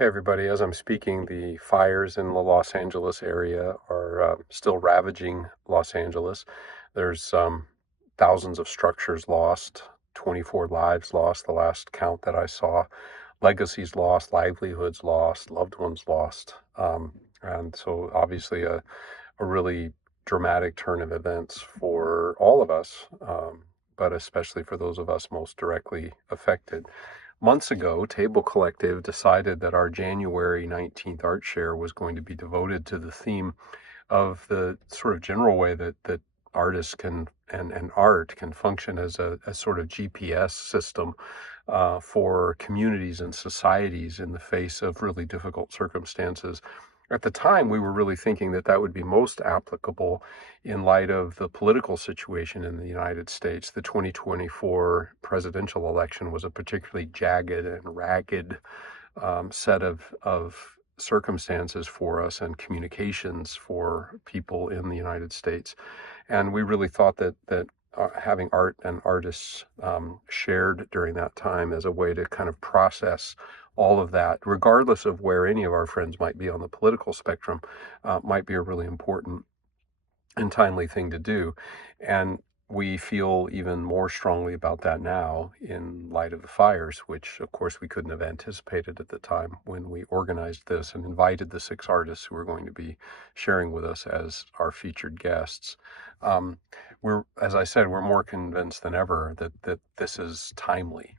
Hey everybody, as I'm speaking, the fires in the Los Angeles area are still ravaging Los Angeles. There's thousands of structures lost, 24 lives lost, the last count that I saw, legacies lost, livelihoods lost, loved ones lost. And so obviously a really dramatic turn of events for all of us, but especially for those of us most directly affected. Months ago, Table Collective decided that our January 19th art share was going to be devoted to the theme of the sort of general way that artists can and art can function as a sort of GPS system for communities and societies in the face of really difficult circumstances. At the time, we were really thinking that that would be most applicable in light of the political situation in the United States. The 2024 presidential election was a particularly jagged and ragged set of circumstances for us and communications for people in the United States. And we really thought that having art and artists shared during that time as a way to kind of process all of that, regardless of where any of our friends might be on the political spectrum, might be a really important and timely thing to do. And we feel even more strongly about that now in light of the fires, which of course we couldn't have anticipated at the time when we organized this and invited the 6 artists who are going to be sharing with us as our featured guests. Um, as I said, we're more convinced than ever that this is timely.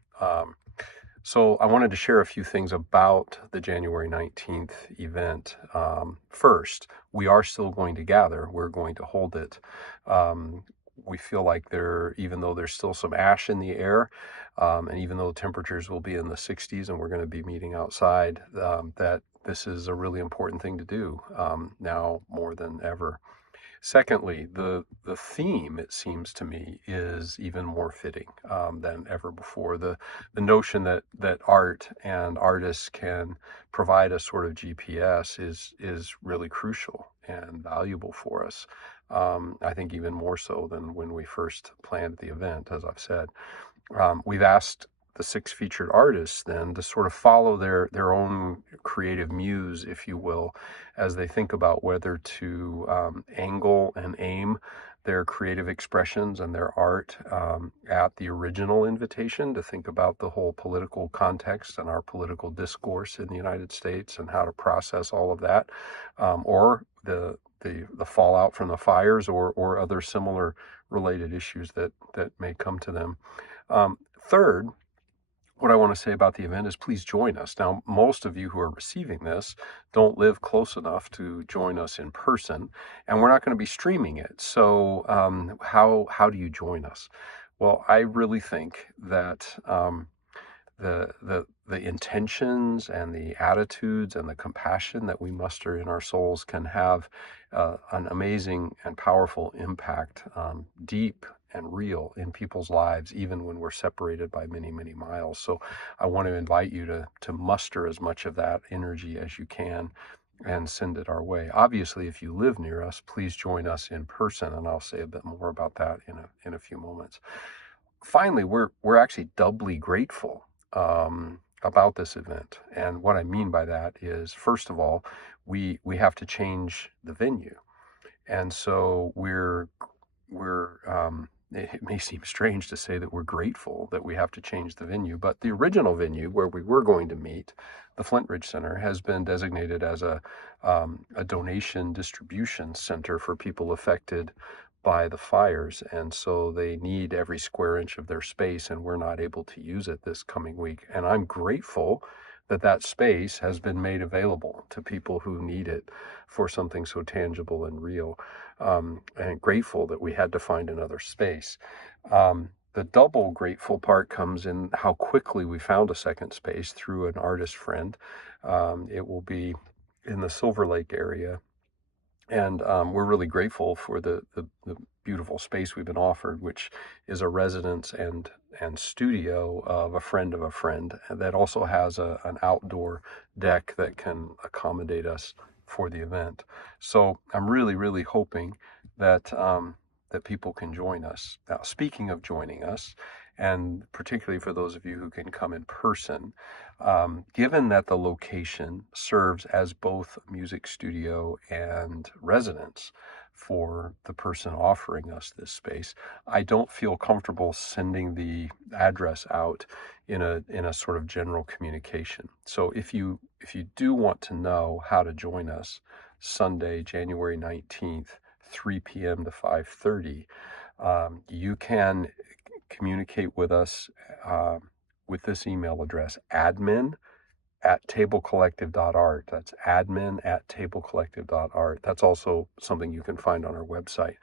So I wanted to share a few things about the January 19th event. First, we are still going to gather. We're going to hold it. We feel like even though there's still some ash in the air, and even though temperatures will be in the 60s and we're going to be meeting outside, that this is a really important thing to do now more than ever. Secondly, the theme, it seems to me, is even more fitting than ever before. The notion that art and artists can provide a sort of GPS is really crucial and valuable for us. I think even more so than when we first planned the event, as I've said. We've asked the 6 featured artists then to sort of follow their own creative muse, if you will, as they think about whether to angle and aim their creative expressions and their art at the original invitation, to think about the whole political context and our political discourse in the United States and how to process all of that, or the fallout from the fires or other similar related issues that may come to them. Third, what I want to say about the event is please join us. Now, most of you who are receiving this don't live close enough to join us in person, and we're not going to be streaming it. So, how do you join us? Well, I really think that the intentions and the attitudes and the compassion that we muster in our souls can have an amazing and powerful impact, deep and real in people's lives, even when we're separated by many, many miles. So I want to invite you to muster as much of that energy as you can and send it our way. Obviously, if you live near us, please join us in person, and I'll say a bit more about that in a few moments. Finally, we're actually doubly grateful about this event. And what I mean by that is, first of all, we have to change the venue. And so it may seem strange to say that we're grateful that we have to change the venue, but the original venue where we were going to meet, the Flint Ridge Center, has been designated as a donation distribution center for people affected by the fires. And so they need every square inch of their space, and we're not able to use it this coming week. And I'm grateful that that space has been made available to people who need it for something so tangible and real, and grateful that we had to find another space. The double grateful part comes in how quickly we found a second space through an artist friend. It will be in the Silver Lake area, and we're really grateful for the beautiful space we've been offered, which is a residence and studio of a friend that also has an outdoor deck that can accommodate us for the event. So I'm really, really hoping that people can join us. Now, speaking of joining us, and particularly for those of you who can come in person, Given that the location serves as both music studio and residence for the person offering us this space, I don't feel comfortable sending the address out in a sort of general communication. So if you do want to know how to join us Sunday, January 19th, 3 p.m. to 5:30, you can communicate with us with this email address: admin@tablecollective.art. That's admin@tablecollective.art. That's also something you can find on our website.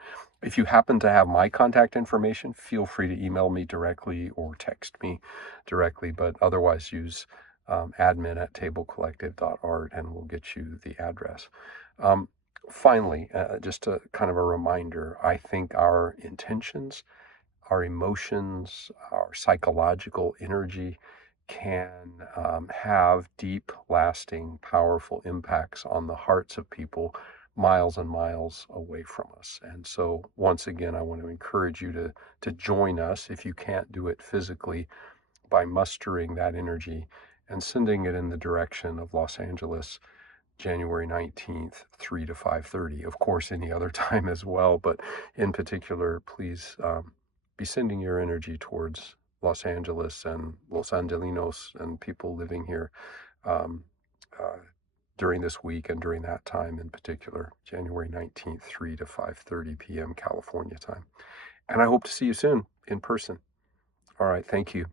If you happen to have my contact information, feel free to email me directly or text me directly, but otherwise use admin@tablecollective.art and we'll get you the address. Um, Finally, just a kind of a reminder, I think our intentions, our emotions, our psychological energy can have deep, lasting, powerful impacts on the hearts of people miles and miles away from us. And so, once again, I want to encourage you to join us if you can't do it physically by mustering that energy and sending it in the direction of Los Angeles, January 19th, 3 to 5:30. Of course, any other time as well, but in particular, please be sending your energy towards Los Angeles and Los Angelinos and people living here um, uh, during this week and during that time in particular, January 19th, 3 to 5:30 p.m. California time. And I hope to see you soon in person. All right, thank you.